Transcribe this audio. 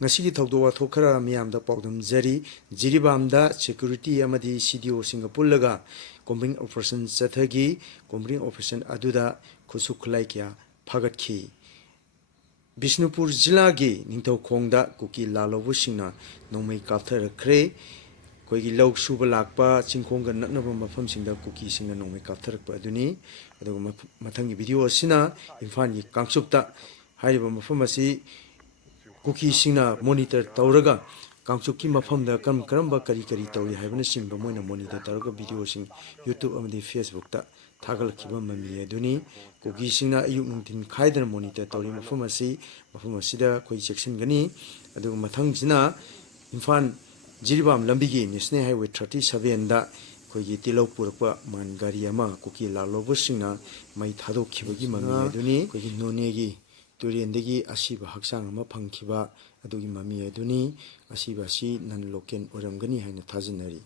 ngasi thoudok wathok khara miyamda paudam jari jiribamda security amadi CDO Singapore combing operation chathagi combing operation aduda khusukhlai kya phagatki Bishnupur jila gi ningthau khongda kuki lalobu singna nongmai kapthar khre koigi lok suba lakpa chingkhongga naknaba mafam singda kuki singna nongmai kapthar pa aduni aduga mathangi video asina imphal gi kangsupta hariba mafam asi kuki singna monitor tawraga kangsupki mafamda karamba kari tawri haibana singba moina monitor tawraga video sing YouTube amadi Facebook ta thagalkiba mami aduni kuki singna ayuk nungtin khaidana monitor tawri mafam asida koi section gani aduga mathangjina imphal jiribam lambigi national highway 37 da koigi tilau purakpa man gari ama kuki lalobu singna mai thadokkhibagi mami aduni koigi nonegi Turiendegi asiba haksang ama phangkhiba adugi mami aduni asiba si nan loken oramgani haina thajinari